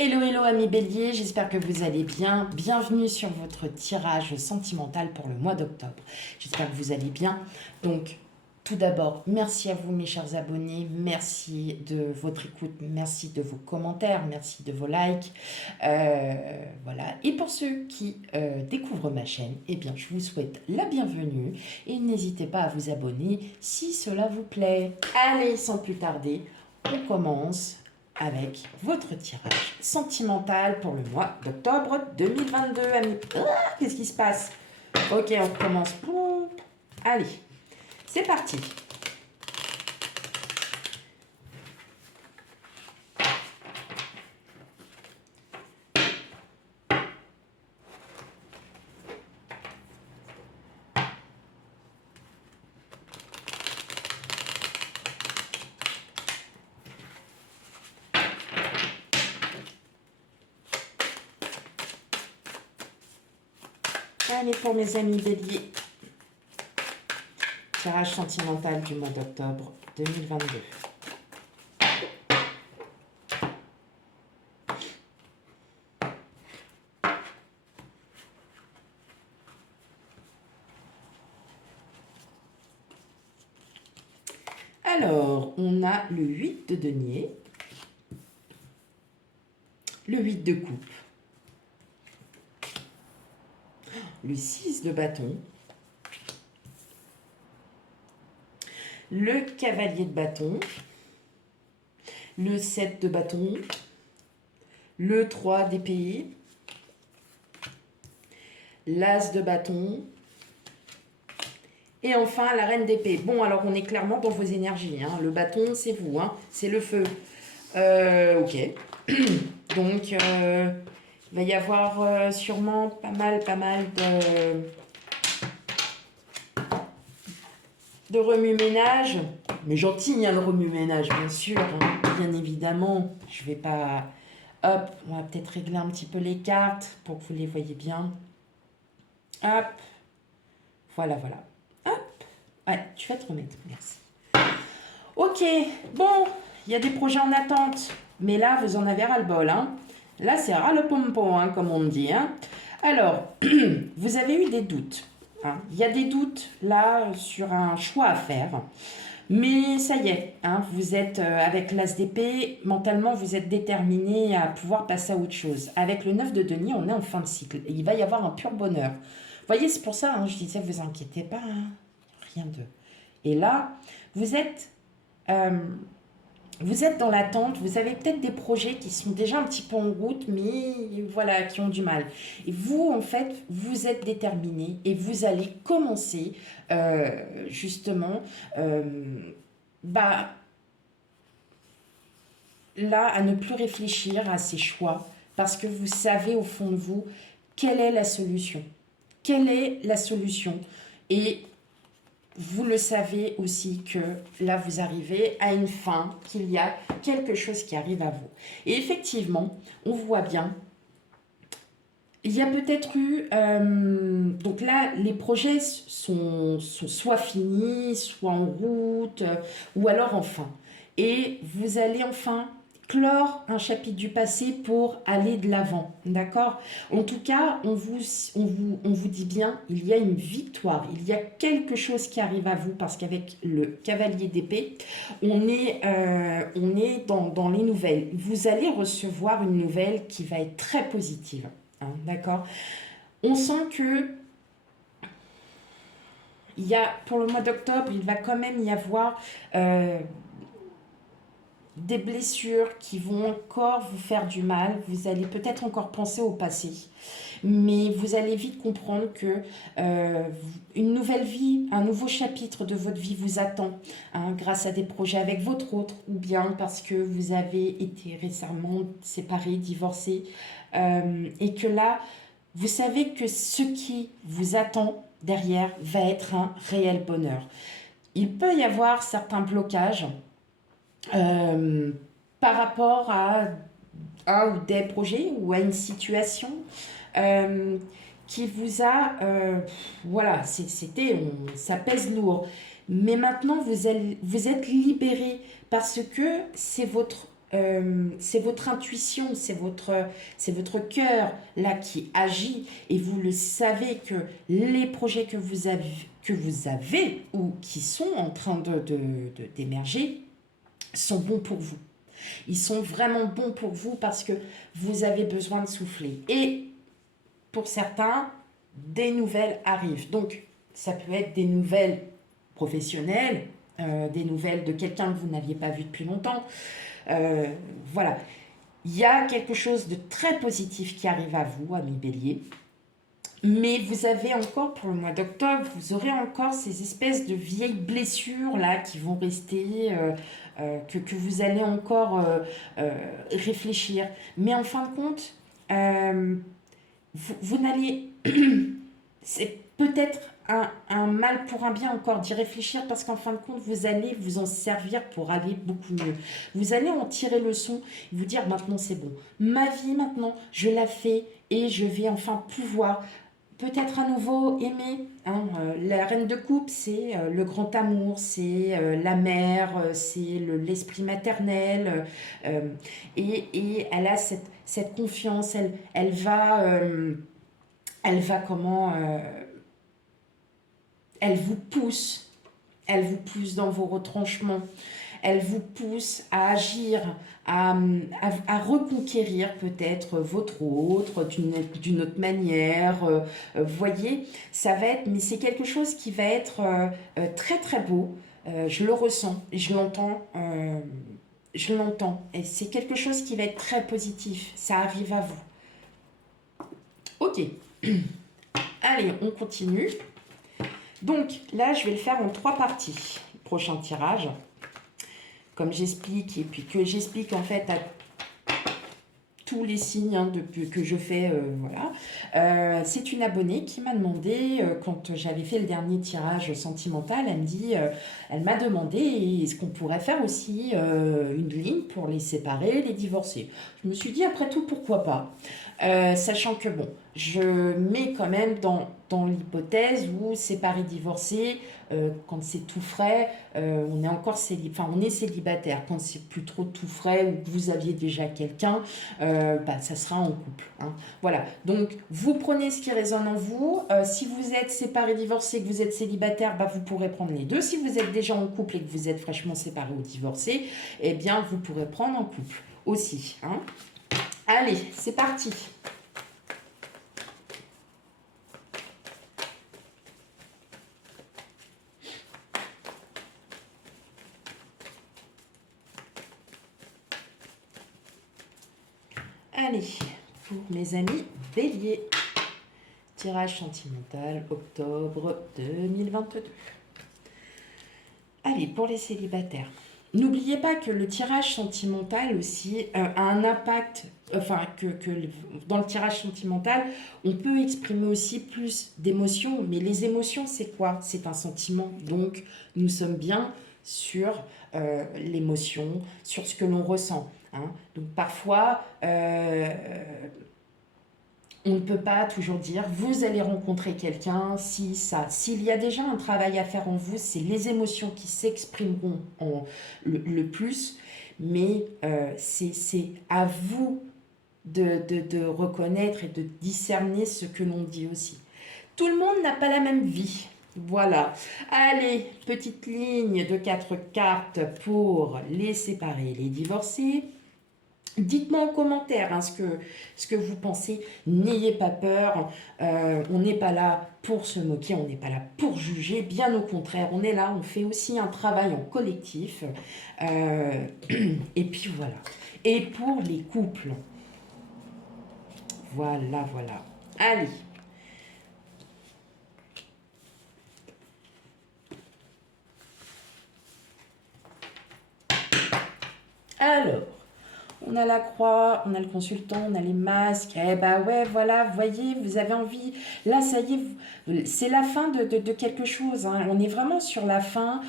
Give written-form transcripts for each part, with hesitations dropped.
Hello, hello amis béliers, j'espère que vous allez bien. Bienvenue sur votre tirage sentimental pour le mois d'octobre. J'espère que vous allez bien. Donc, tout d'abord, merci à vous mes chers abonnés, merci de votre écoute, merci de vos commentaires, merci de vos likes. Voilà. Et pour ceux qui découvrent ma chaîne, eh bien, je vous souhaite la bienvenue et n'hésitez pas à vous abonner si cela vous plaît. Allez, sans plus tarder, on commence avec votre tirage sentimental pour le mois d'octobre 2022, amis. Qu'est-ce qui se passe? Ok, on recommence. Allez, c'est parti. Allez, pour mes amis béliers, tirage sentimental du mois d'octobre 2022. Alors, on a le 8 de denier, le 8 de coupe, le 6 de bâton, le cavalier de bâton, le 7 de bâton, le 3 d'épée, l'as de bâton, et enfin la reine d'épée. Bon, alors on est clairement dans vos énergies, hein. Le bâton, c'est vous, hein. C'est le feu. Ok. Donc, il va y avoir sûrement pas mal de remue-ménage. Mais gentil, hein, le remue-ménage, bien sûr, hein, bien évidemment. Je vais pas... Hop, on va peut-être régler un petit peu les cartes pour que vous les voyez bien. Hop. Voilà, voilà. Hop. Ouais, tu vas te remettre, merci. Ok, bon, il y a des projets en attente. Mais là, vous en avez ras-le-bol, hein. Là, c'est ras-le-pompon, hein, comme on dit, hein. Alors, vous avez eu des doutes. Hein. Il y a des doutes, là, sur un choix à faire. Mais ça y est, hein, vous êtes avec l'as d'épée, mentalement, vous êtes déterminé à pouvoir passer à autre chose. Avec le 9 de denier, on est en fin de cycle. Et il va y avoir un pur bonheur. Vous voyez, c'est pour ça, hein, je disais, vous inquiétez pas, hein, rien de... Et là, vous êtes dans l'attente, vous avez peut-être des projets qui sont déjà un petit peu en route, mais voilà, qui ont du mal. Et vous, en fait, vous êtes déterminé et vous allez commencer justement bah, là à ne plus réfléchir à ces choix parce que vous savez au fond de vous quelle est la solution. Quelle est la solution? Et vous le savez aussi que là, vous arrivez à une fin, qu'il y a quelque chose qui arrive à vous. Et effectivement, on voit bien, il y a peut-être eu... donc là, les projets sont soit finis, soit en route, ou alors en fin. Et vous allez enfin clore un chapitre du passé pour aller de l'avant, d'accord? En tout cas, on vous dit bien, il y a une victoire, il y a quelque chose qui arrive à vous, parce qu'avec le cavalier d'épée, on est dans les nouvelles. Vous allez recevoir une nouvelle qui va être très positive, hein, d'accord? On sent que il y a, pour le mois d'octobre, il va quand même y avoir... des blessures qui vont encore vous faire du mal. Vous allez peut-être encore penser au passé, mais vous allez vite comprendre que une nouvelle vie, un nouveau chapitre de votre vie vous attend, hein, grâce à des projets avec votre autre, ou bien parce que vous avez été récemment séparés, divorcés, et que là, vous savez que ce qui vous attend derrière va être un réel bonheur. Il peut y avoir certains blocages euh, par rapport à un ou des projets ou à une situation euh, qui vous a... voilà, ça pèse lourd. Mais maintenant, vous êtes libéré parce que c'est votre c'est votre intuition, c'est votre cœur là qui agit et vous le savez que les projets que vous avez ou qui sont en train d'émerger sont bons pour vous. Ils sont vraiment bons pour vous parce que vous avez besoin de souffler. Et pour certains, des nouvelles arrivent. Donc, ça peut être des nouvelles professionnelles, des nouvelles de quelqu'un que vous n'aviez pas vu depuis longtemps. Voilà. Il y a quelque chose de très positif qui arrive à vous, amis Bélier. Mais vous avez encore, pour le mois d'octobre, vous aurez encore ces espèces de vieilles blessures là qui vont rester, que vous allez encore réfléchir. Mais en fin de compte, vous n'allez... C'est peut-être un mal pour un bien encore d'y réfléchir parce qu'en fin de compte, vous allez vous en servir pour aller beaucoup mieux. Vous allez en tirer leçon et vous dire maintenant c'est bon. Ma vie maintenant, je la fais et je vais enfin pouvoir peut-être à nouveau aimer. Hein, la reine de coupe, c'est le grand amour, c'est la mère, c'est l'esprit maternel. Et elle a cette confiance, elle va comment elle vous pousse dans vos retranchements, elle vous pousse à agir, à reconquérir peut-être votre autre d'une autre manière. Voyez, ça va être, mais c'est quelque chose qui va être très très beau. Je le ressens, je l'entends. Je l'entends. Et c'est quelque chose qui va être très positif. Ça arrive à vous. Ok. Allez, on continue. Donc là, je vais le faire en 3 parties. Prochain tirage. Comme j'explique, et puis que j'explique en fait à tous les signes hein, que je fais, voilà. C'est une abonnée qui m'a demandé, quand j'avais fait le dernier tirage sentimental, elle m'a demandé est-ce qu'on pourrait faire aussi une ligne pour les séparer, les divorcer. Je me suis dit, après tout, pourquoi pas sachant que bon, je mets quand même dans l'hypothèse où séparer, divorcer, quand c'est tout frais, on est encore on est célibataire. Quand c'est plus trop tout frais ou que vous aviez déjà quelqu'un, ça sera en couple. Hein. Voilà. Donc vous prenez ce qui résonne en vous. Si vous êtes séparé, divorcé, que vous êtes célibataire, vous pourrez prendre les deux. Si vous êtes déjà en couple et que vous êtes fraîchement séparé ou divorcé, eh bien vous pourrez prendre en couple aussi. Hein. Allez, c'est parti. Allez, pour mes amis Bélier, tirage sentimental, octobre 2022. Allez, pour les célibataires. N'oubliez pas que le tirage sentimental aussi a un impact, dans le tirage sentimental, on peut exprimer aussi plus d'émotions, mais les émotions, c'est quoi? C'est un sentiment, donc nous sommes bien sur l'émotion, sur ce que l'on ressent. Hein. Donc parfois, on ne peut pas toujours dire vous allez rencontrer quelqu'un, si, ça. S'il y a déjà un travail à faire en vous, c'est les émotions qui s'exprimeront le plus, mais c'est à vous de reconnaître et de discerner ce que l'on dit aussi. Tout le monde n'a pas la même vie. Voilà. Allez, petite ligne de 4 cartes pour les séparés et les divorcés. Dites-moi en commentaire hein, ce que vous pensez. N'ayez pas peur. On n'est pas là pour se moquer, on n'est pas là pour juger. Bien au contraire, on est là, on fait aussi un travail en collectif. Et puis voilà. Et pour les couples. Voilà, voilà. Allez. Alors. On a la croix, on a le consultant, on a les masques. Eh ben ouais, voilà, vous voyez, vous avez envie. Là, ça y est, c'est la fin de quelque chose. Hein. On est vraiment sur la fin.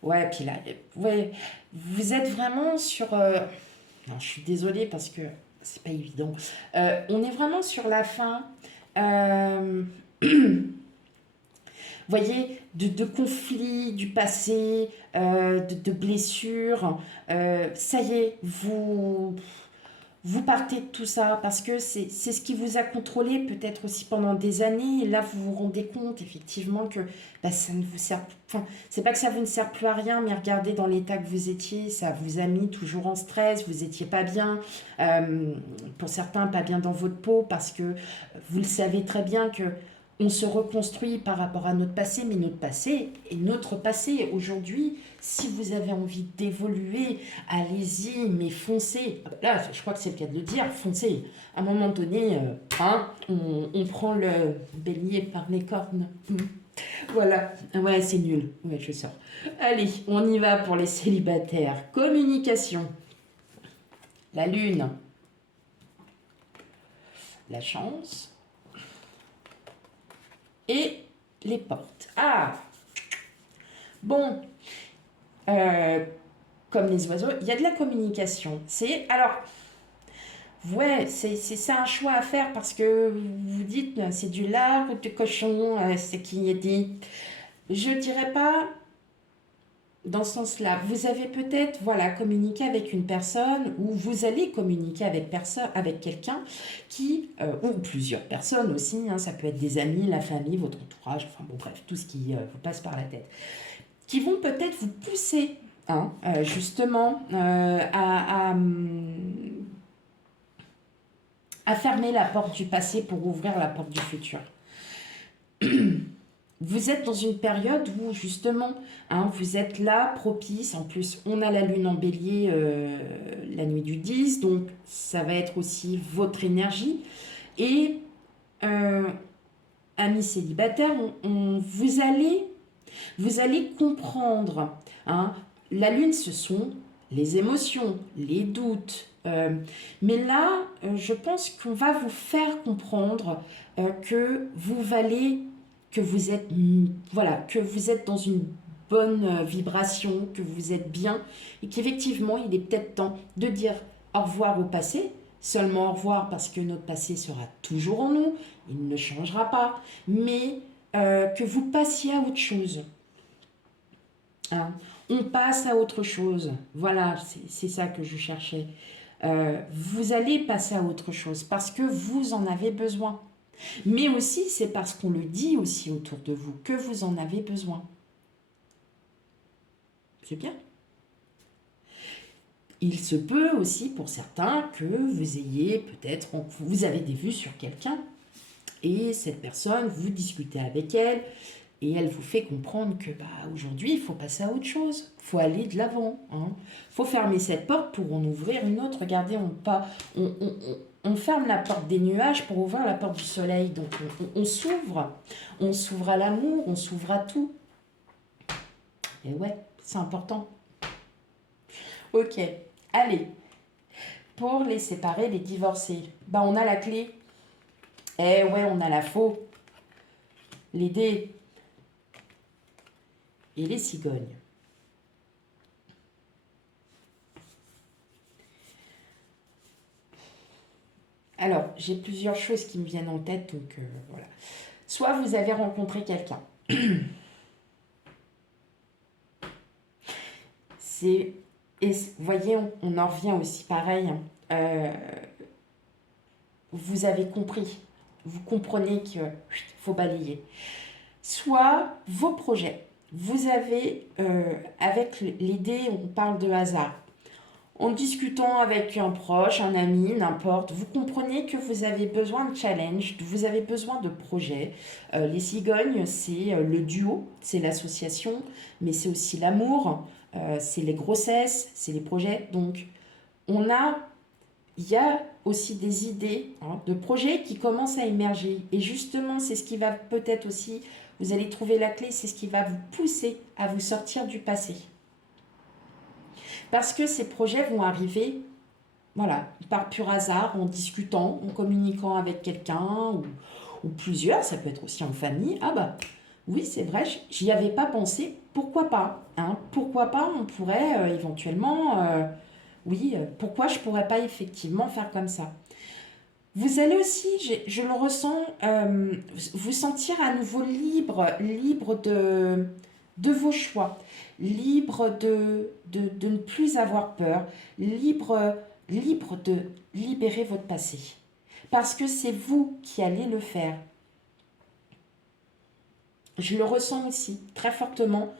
Ouais, puis là, ouais, vous êtes vraiment sur... Non, je suis désolée parce que c'est pas évident. On est vraiment sur la fin. voyez, de conflits du passé, de blessures. Ça y est, vous partez de tout ça parce que c'est ce qui vous a contrôlé peut-être aussi pendant des années. Et là, vous vous rendez compte effectivement que bah, ça ne vous sert. Enfin, c'est pas que ça vous ne sert plus à rien, mais regardez dans l'état que vous étiez, ça vous a mis toujours en stress, vous étiez pas bien. Pour certains, pas bien dans votre peau parce que vous le savez très bien que on se reconstruit par rapport à notre passé, mais notre passé est notre passé. Aujourd'hui, si vous avez envie d'évoluer, allez-y, mais foncez. Là, je crois que c'est le cas de le dire, foncez. À un moment donné, on prend le bélier par les cornes. Voilà. Ouais, c'est nul. Ouais, je sors. Allez, on y va pour les célibataires. Communication. La lune. La chance. Et les portes. Ah, bon, comme les oiseaux, il y a de la communication. Alors, ouais, c'est ça un choix à faire parce que vous dites c'est du lard ou du cochon, c'est qui est dit. Je dirais pas dans ce sens-là. Vous avez peut-être, voilà, communiqué avec une personne ou vous allez communiquer avec quelqu'un qui, ou plusieurs personnes aussi, hein, ça peut être des amis, la famille, votre entourage, enfin bon, bref, tout ce qui vous passe par la tête, qui vont peut-être vous pousser, hein, justement, à fermer la porte du passé pour ouvrir la porte du futur. Vous êtes dans une période où justement, hein, vous êtes là, propice. En plus, on a la lune en bélier la nuit du 10, donc ça va être aussi votre énergie. Et amis célibataires, vous allez comprendre. Hein, la lune, ce sont les émotions, les doutes. Mais là, je pense qu'on va vous faire comprendre que vous valez que vous êtes, voilà, que vous êtes dans une bonne vibration, que vous êtes bien, et qu'effectivement, il est peut-être temps de dire au revoir au passé, seulement au revoir parce que notre passé sera toujours en nous, il ne changera pas, mais que vous passiez à autre chose. Hein. On passe à autre chose. Voilà, c'est ça que je cherchais. Vous allez passer à autre chose parce que vous en avez besoin. Mais aussi, c'est parce qu'on le dit aussi autour de vous que vous en avez besoin. C'est bien. Il se peut aussi pour certains que vous ayez peut-être, vous avez des vues sur quelqu'un et cette personne, vous discutez avec elle et elle vous fait comprendre que bah, aujourd'hui, il faut passer à autre chose. Il faut aller de l'avant. Hein. Faut fermer cette porte pour en ouvrir une autre. Regardez, on ferme la porte des nuages pour ouvrir la porte du soleil. Donc on s'ouvre. On s'ouvre à l'amour, on s'ouvre à tout. Et ouais, c'est important. Ok, allez. Pour les séparés, les divorcés, bah on a la clé. Eh ouais, on a la faux. Les dés. Et les cigognes. Alors, j'ai plusieurs choses qui me viennent en tête, donc voilà. Soit vous avez rencontré quelqu'un. Et vous voyez, on en revient aussi pareil. Vous avez compris. Vous comprenez qu'il faut balayer. Soit vos projets. Vous avez, avec l'idée, on parle de hasard. En discutant avec un proche, un ami, n'importe, vous comprenez que vous avez besoin de challenge, vous avez besoin de projets. Les cigognes, c'est le duo, c'est l'association, mais c'est aussi l'amour, c'est les grossesses, c'est les projets. Donc, il y a aussi des idées, hein, de projets qui commencent à émerger. Et justement, c'est ce qui va peut-être aussi, vous allez trouver la clé, c'est ce qui va vous pousser à vous sortir du passé. Parce que ces projets vont arriver, voilà, par pur hasard, en discutant, en communiquant avec quelqu'un ou plusieurs, ça peut être aussi en famille. Ah bah, oui, c'est vrai, j'y avais pas pensé, pourquoi pas, hein, pourquoi pas, on pourrait éventuellement, oui, pourquoi je pourrais pas effectivement faire comme ça. Vous allez aussi, je le ressens, vous sentir à nouveau libre de vos choix, libre de ne plus avoir peur, libre de libérer votre passé. Parce que c'est vous qui allez le faire. Je le ressens aussi très fortement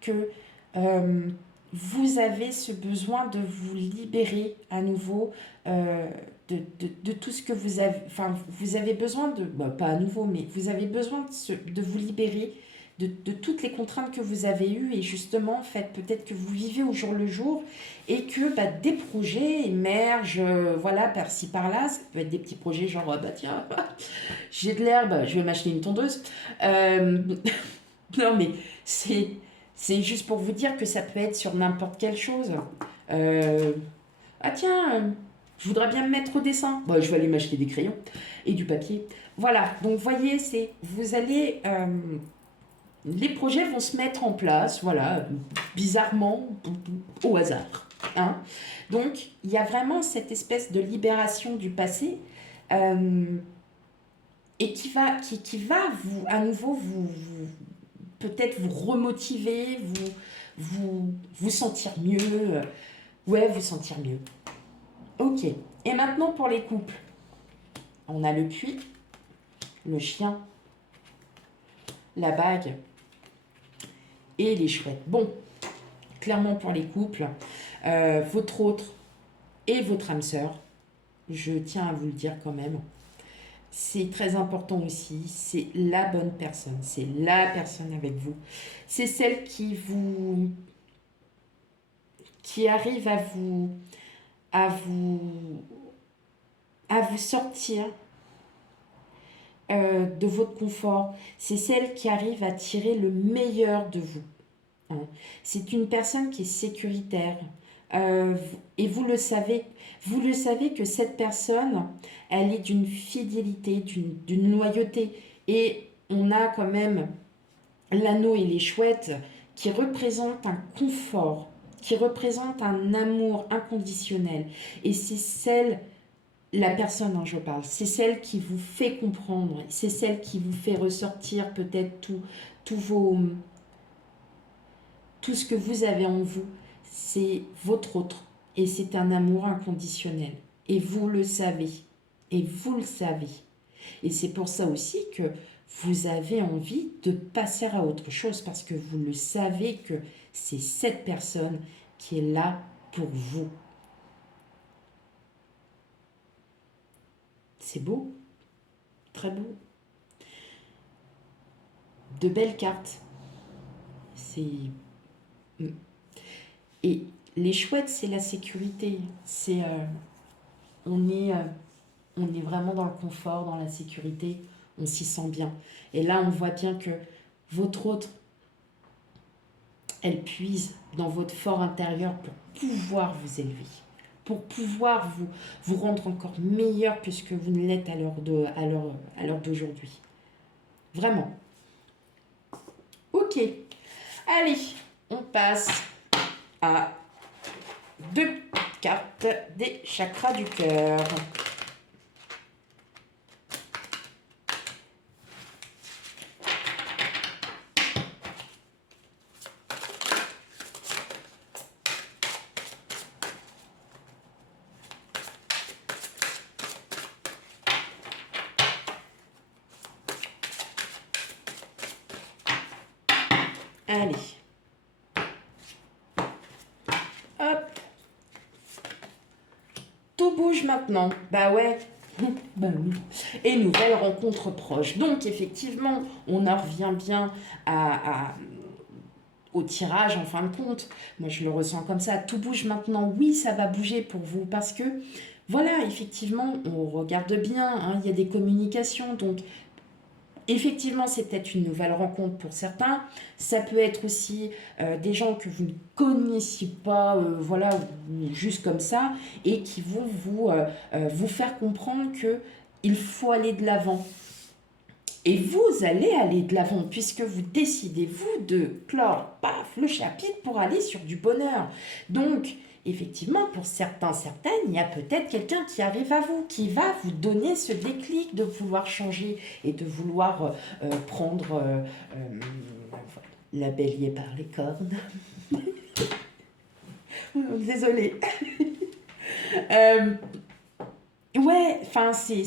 que euh, vous avez ce besoin de vous libérer à nouveau de tout ce que vous avez. Enfin, vous avez besoin de. Bah, pas à nouveau, mais vous avez besoin de vous libérer de toutes les contraintes que vous avez eues. Et justement, en fait, peut-être que vous vivez au jour le jour et que bah, des projets émergent, voilà, par-ci par-là. Ça peut être des petits projets genre, bah tiens, j'ai de l'herbe, je vais m'acheter une tondeuse. Euh, non, mais c'est, c'est juste pour vous dire que ça peut être sur n'importe quelle chose. Euh, ah tiens, je voudrais bien me mettre au dessin. Bah, je vais aller m'acheter des crayons et du papier. Voilà, donc voyez, c'est vous allez... les projets vont se mettre en place, voilà, bizarrement, au hasard. Hein. Donc, il y a vraiment cette espèce de libération du passé euh, et qui va vous, à nouveau peut-être vous remotiver, vous sentir mieux. Ouais, vous sentir mieux. Ok. Et maintenant pour les couples. On a le puits, le chien, la bague et les chouettes. Bon, clairement pour les couples, votre autre et votre âme sœur, je tiens à vous le dire quand même, c'est très important aussi, c'est la bonne personne, c'est la personne avec vous. C'est celle qui arrive à vous, à vous sortir de votre confort. C'est celle qui arrive à tirer le meilleur de vous. Hein. C'est une personne qui est sécuritaire. Et vous le savez que cette personne, elle est d'une fidélité, d'une loyauté. Et on a quand même l'anneau et les chouettes qui représentent un confort, qui représentent un amour inconditionnel. Et c'est la personne dont je parle, c'est celle qui vous fait comprendre, c'est celle qui vous fait ressortir peut-être tout, tout ce que vous avez en vous, c'est votre autre. Et c'est un amour inconditionnel. Et vous le savez. Et vous le savez. Et c'est pour ça aussi que vous avez envie de passer à autre chose parce que vous le savez que c'est cette personne qui est là pour vous. C'est beau, très beau. De belles cartes. C'est... Et les chouettes, c'est la sécurité. C'est, on est, euh, on est vraiment dans le confort, dans la sécurité. On s'y sent bien. Et là, on voit bien que votre autre, elle puise dans votre fort intérieur pour pouvoir vous élever, pour pouvoir vous rendre encore meilleur que ce que vous ne l'êtes à l'heure d'aujourd'hui. Vraiment. Ok. Allez, on passe à deux cartes des chakras du cœur. Allez. Hop. Tout bouge maintenant. Bah ouais. Bah oui. Et nouvelle rencontre proche. Donc effectivement, on en revient bien au tirage en fin de compte. Moi je le ressens comme ça. Tout bouge maintenant. Oui, ça va bouger pour vous parce que voilà, effectivement, on regarde bien. Hein, il y a des communications. Donc effectivement, c'est peut-être une nouvelle rencontre pour certains. Ça peut être aussi des gens que vous ne connaissiez pas, voilà, juste comme ça, et qui vont vous faire comprendre que il faut aller de l'avant. Et vous allez aller de l'avant, puisque vous décidez, vous, de clore, paf, le chapitre pour aller sur du bonheur. Donc, effectivement, pour certains, certaines, il y a peut-être quelqu'un qui arrive à vous, qui va vous donner ce déclic de vouloir changer et de vouloir prendre la bélier par les cornes. Désolée. Ouais, enfin, c'est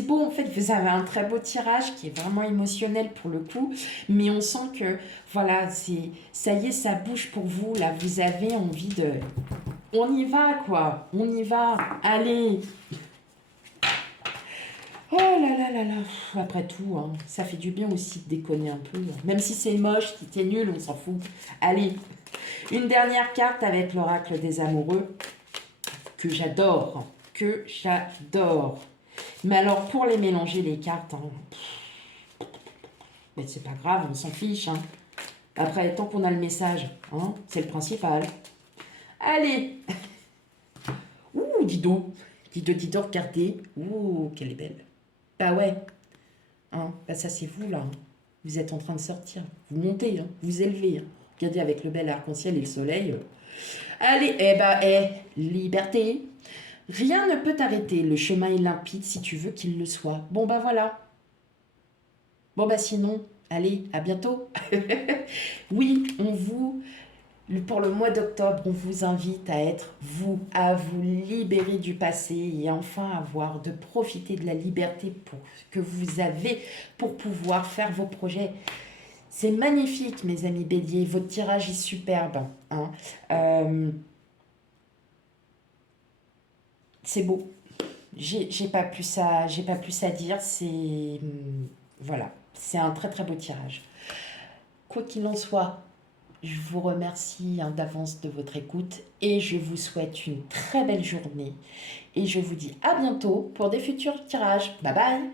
beau, en fait, vous avez un très beau tirage qui est vraiment émotionnel pour le coup, mais on sent que, voilà, ça y est, ça bouge pour vous, là, vous avez envie de... On y va, quoi, on y va, allez. Oh là là là là, après tout, hein, ça fait du bien aussi de déconner un peu, même si c'est moche, si t'es nul, on s'en fout. Allez, une dernière carte avec l'oracle des amoureux, que j'adore, que j'adore. Mais alors, pour les mélanger, les cartes, hein, mais c'est pas grave, on s'en fiche. Hein. Après, tant qu'on a le message, hein, c'est le principal. Allez. Ouh, Dido. Dido, regardez. Ouh, qu'elle est belle. Bah ouais. Hein, bah ça, c'est vous, là. Hein. Vous êtes en train de sortir. Vous montez, hein, vous élevez. Hein. Regardez avec le bel arc-en-ciel et le soleil. Allez, liberté. Rien ne peut t'arrêter. Le chemin est limpide si tu veux qu'il le soit. Bon, bah voilà. Bon, bah sinon, allez, à bientôt. Oui, pour le mois d'octobre, on vous invite à être vous, à vous libérer du passé et enfin de profiter de la liberté que vous avez pour pouvoir faire vos projets. C'est magnifique, mes amis béliers. Votre tirage est superbe. Hein. C'est beau. J'ai pas plus à dire. Voilà, c'est un très très beau tirage. Quoi qu'il en soit, je vous remercie d'avance de votre écoute et je vous souhaite une très belle journée. Et je vous dis à bientôt pour des futurs tirages. Bye bye!